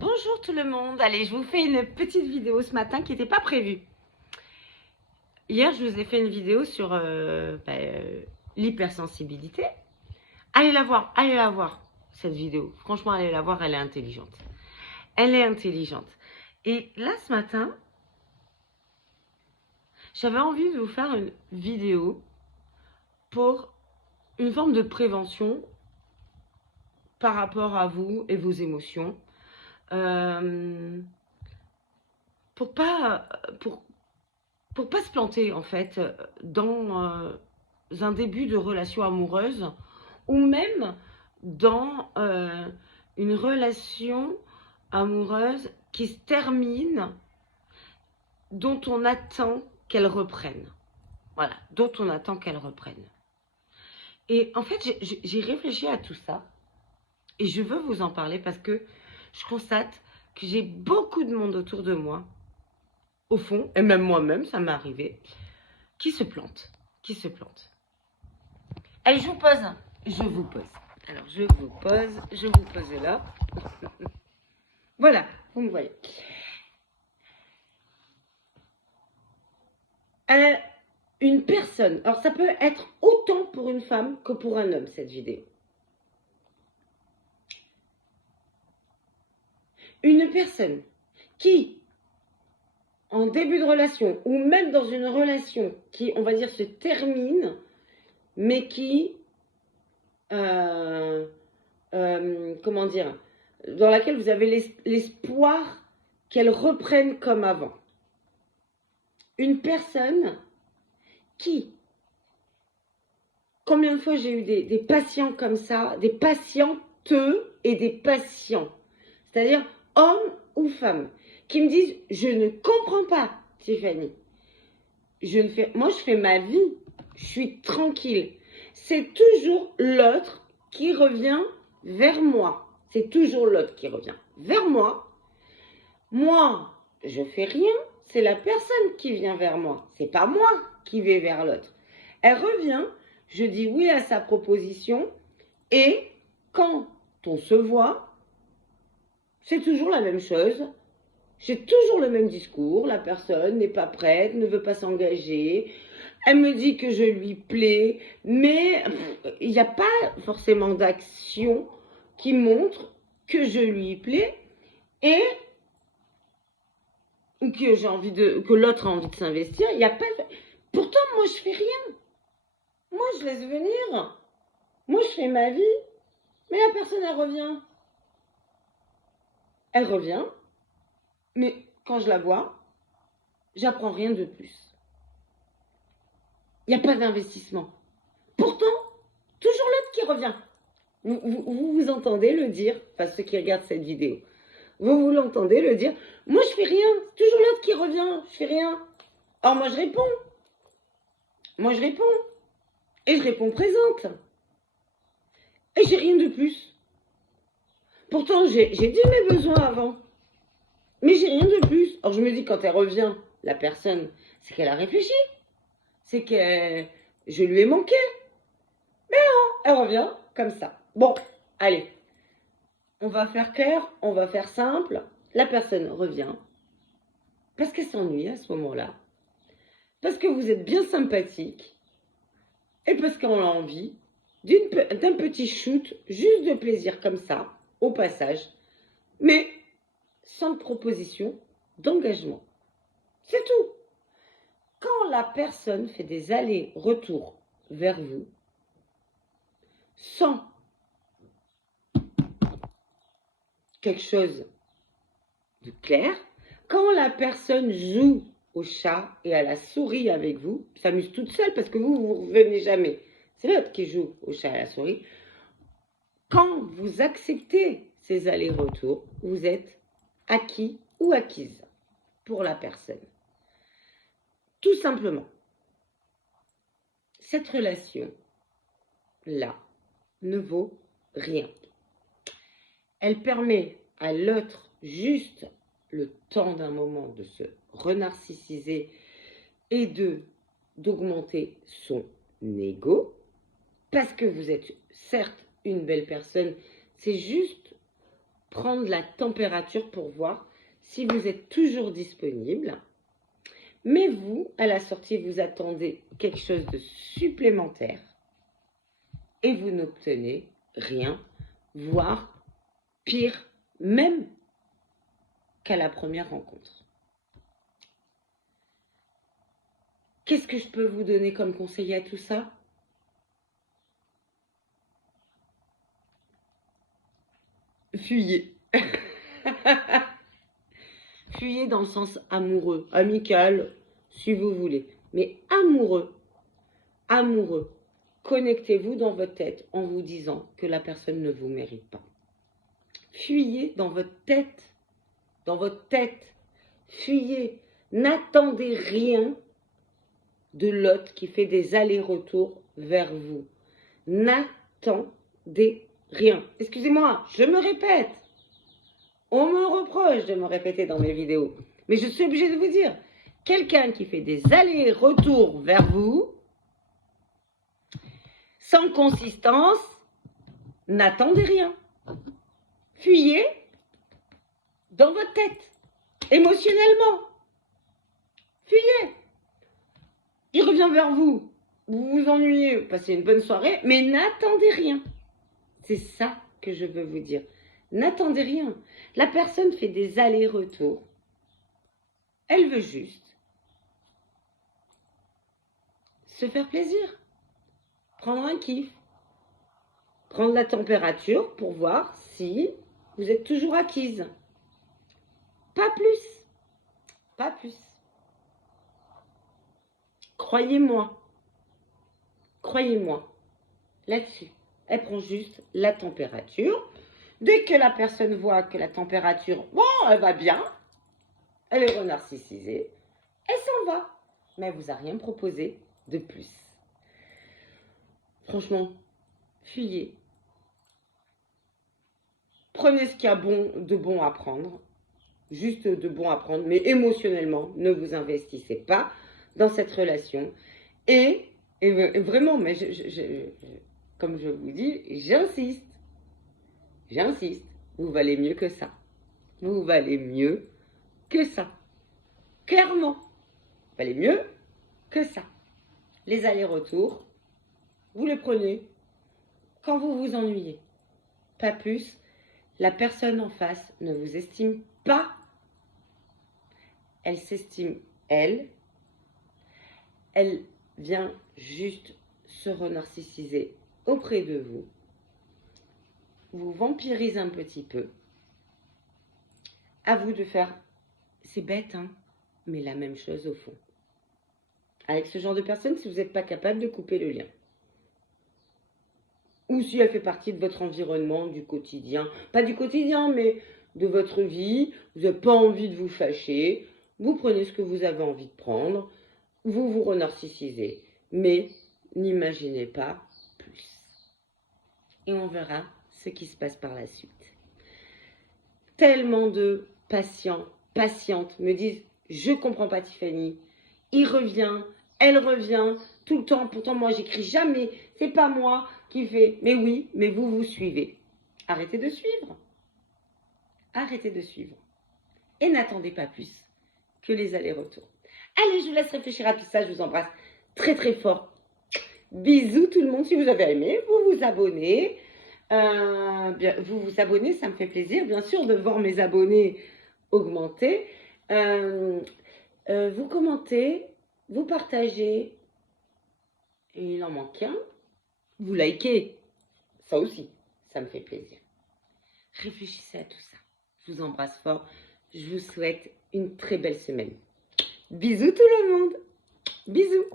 Bonjour tout le monde, allez je vous fais une petite vidéo ce matin qui n'était pas prévue. Hier je vous ai fait une vidéo sur l'hypersensibilité. Allez la voir cette vidéo, franchement allez la voir, elle est intelligente. Elle est intelligente. Et là ce matin, j'avais envie de vous faire une vidéo pour une forme de prévention par rapport à vous et vos émotions. Pour pas se planter en fait dans un début de relation amoureuse ou même dans une relation amoureuse qui se termine, dont on attend qu'elle reprenne. Voilà, dont on attend qu'elle reprenne. Et en fait, j'ai réfléchi à tout ça et je veux vous en parler parce que je constate que j'ai beaucoup de monde autour de moi, au fond, et même moi-même, ça m'est arrivé, qui se plante. Allez, je vous pose. Alors, je vous pose là. Voilà, vous me voyez. Une personne, alors ça peut être autant pour une femme que pour un homme, cette vidéo. Une personne qui, en début de relation, ou même dans une relation qui, on va dire, se termine, mais qui, comment dire, dans laquelle vous avez l'espoir qu'elle reprenne comme avant. Une personne qui, combien de fois j'ai eu des patients comme ça, des patientes et des patients, c'est-à-dire hommes ou femmes, qui me disent « Je ne comprends pas, Tiffany. Moi, je fais ma vie. Je suis tranquille. C'est toujours l'autre qui revient vers moi. C'est toujours l'autre qui revient vers moi. Moi, je fais rien. C'est la personne qui vient vers moi. C'est pas moi qui vais vers l'autre. Elle revient. Je dis oui à sa proposition. Et quand on se voit, c'est toujours la même chose. J'ai toujours le même discours. La personne n'est pas prête, ne veut pas s'engager. Elle me dit que je lui plais, mais il n'y a pas forcément d'action qui montre que je lui plais et que j'ai envie que l'autre a envie de s'investir. Il y a pas. Pourtant, moi, je fais rien. Moi, je laisse venir. Moi, je fais ma vie. Mais la personne, elle revient. Elle revient. Mais quand je la vois, j'apprends rien de plus. Il n'y a pas d'investissement. Pourtant, toujours l'autre qui revient. Vous entendez le dire, enfin ceux qui regardent cette vidéo, vous l'entendez le dire, moi je fais rien, c'est toujours l'autre qui revient, je fais rien. Alors moi je réponds, et je réponds présente, et j'ai rien de plus. Pourtant j'ai dit mes besoins avant, mais j'ai rien de plus. Alors je me dis quand elle revient, la personne, c'est qu'elle a réfléchi, c'est que je lui ai manqué, mais non, elle revient comme ça. Bon, allez. On va faire clair, on va faire simple. La personne revient parce qu'elle s'ennuie à ce moment-là, parce que vous êtes bien sympathique et parce qu'on a envie d'un petit shoot, juste de plaisir comme ça, au passage, mais sans proposition d'engagement. C'est tout. Quand la personne fait des allers-retours vers vous, sans quelque chose de clair, quand la personne joue au chat et à la souris avec vous, s'amuse toute seule parce que vous revenez jamais. C'est l'autre qui joue au chat et à la souris. Quand vous acceptez ces allers-retours, vous êtes acquis ou acquise pour la personne. Tout simplement. Cette relation-là ne vaut rien. Elle permet à l'autre juste le temps d'un moment de se renarcissiser et d'augmenter son ego, parce que vous êtes certes une belle personne, c'est juste prendre la température pour voir si vous êtes toujours disponible. Mais vous, à la sortie, vous attendez quelque chose de supplémentaire et vous n'obtenez rien, voire pire, même qu'à la première rencontre. Qu'est-ce que je peux vous donner comme conseil à tout ça? Fuyez. Fuyez dans le sens amoureux, amical, si vous voulez. Mais amoureux, amoureux. Connectez-vous dans votre tête en vous disant que la personne ne vous mérite pas. Fuyez dans votre tête. Dans votre tête. Fuyez. N'attendez rien de l'autre qui fait des allers-retours vers vous. N'attendez rien. Excusez-moi, je me répète. On me reproche de me répéter dans mes vidéos. Mais je suis obligée de vous dire, quelqu'un qui fait des allers-retours vers vous, sans consistance, n'attendez rien. Fuyez dans votre tête, émotionnellement. Fuyez. Il revient vers vous, vous vous ennuyez, vous passez une bonne soirée, mais n'attendez rien. C'est ça que je veux vous dire. N'attendez rien. La personne fait des allers-retours. Elle veut juste se faire plaisir. Prendre un kiff. Prendre la température pour voir si vous êtes toujours acquise. Pas plus. Pas plus. Croyez-moi. Croyez-moi. Là-dessus. Elle prend juste la température. Dès que la personne voit que la température, bon, elle va bien, elle est renarcissisée, elle s'en va. Mais elle vous a rien proposé de plus. Franchement, fuyez. Prenez ce qu'il y a de bon à prendre. Juste de bon à prendre. Mais émotionnellement, ne vous investissez pas dans cette relation. Et vraiment, mais comme je vous dis, j'insiste. J'insiste, vous valez mieux que ça. Vous valez mieux que ça. Clairement, vous valez mieux que ça. Les allers-retours, vous les prenez quand vous vous ennuyez. Pas plus, la personne en face ne vous estime pas. Elle s'estime, elle. Elle vient juste se renarcissiser auprès de vous. Vous vampirise un petit peu. À vous de faire, c'est bête, hein, mais la même chose au fond. Avec ce genre de personne, si vous n'êtes pas capable de couper le lien. Ou si elle fait partie de votre environnement, du quotidien. Pas du quotidien, mais de votre vie. Vous n'avez pas envie de vous fâcher. Vous prenez ce que vous avez envie de prendre. Vous vous renarcissisez. Mais n'imaginez pas plus. Et on verra ce qui se passe par la suite. Tellement de patients, patientes me disent « Je comprends pas Tiffany, il revient, elle revient, tout le temps, pourtant moi j'écris jamais, c'est pas moi qui fais. » Mais oui, mais vous vous suivez. Arrêtez de suivre. Arrêtez de suivre. Et n'attendez pas plus que les allers-retours. Allez, je vous laisse réfléchir à tout ça, je vous embrasse très très fort. Bisous tout le monde, si vous avez aimé, vous vous abonnez. Vous vous abonnez, ça me fait plaisir, bien sûr, de voir mes abonnés augmenter. Vous commentez, vous partagez, et il en manque un. Vous likez, ça aussi, ça me fait plaisir. Réfléchissez à tout ça. Je vous embrasse fort. Je vous souhaite une très belle semaine. Bisous tout le monde. Bisous.